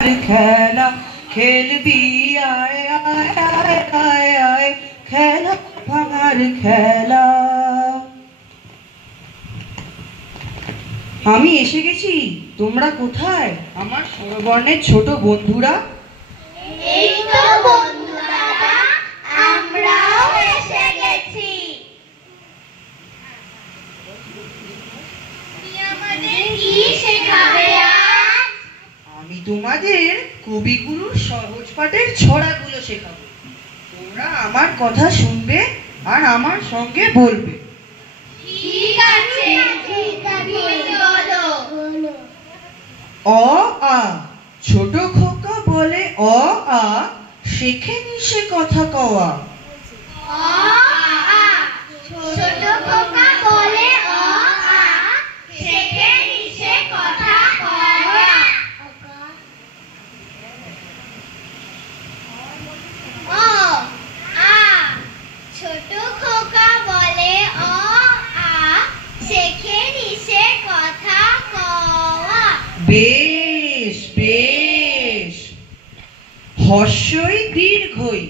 খেলা খেলবি আয় আয় আয় আয় আয় খেলা ভাঙার খেলা। আমি এসে গেছি, তোমরা কোথায় আমার স্বরবর্ণের ছোট বন্ধুরা? এই তো বন্ধুরা, আমরাও এসে গেছি। তুমি আমাদের কি শেখাবে আজ? আমি তোমাদের কবিগুরুর সহজ পাঠের ছড়াগুলো শেখাবো। তোমরা আমার কথা শুনবে আর আমার সঙ্গে বলবে। ঠিক আছে, বলো। অ আ, ছোট খোকা বলে অ আ, শেখে নিশে কথা কওয়া। অ আ, ছোট খোকা বলে অ আ, শেখে নিশে কথা কওয়া। অ আ, ছোট খোকা বলে অ আ, শেখে নিশে কথা কওয়া। বেশ বেশ, হর্ষই দীর্ঘই।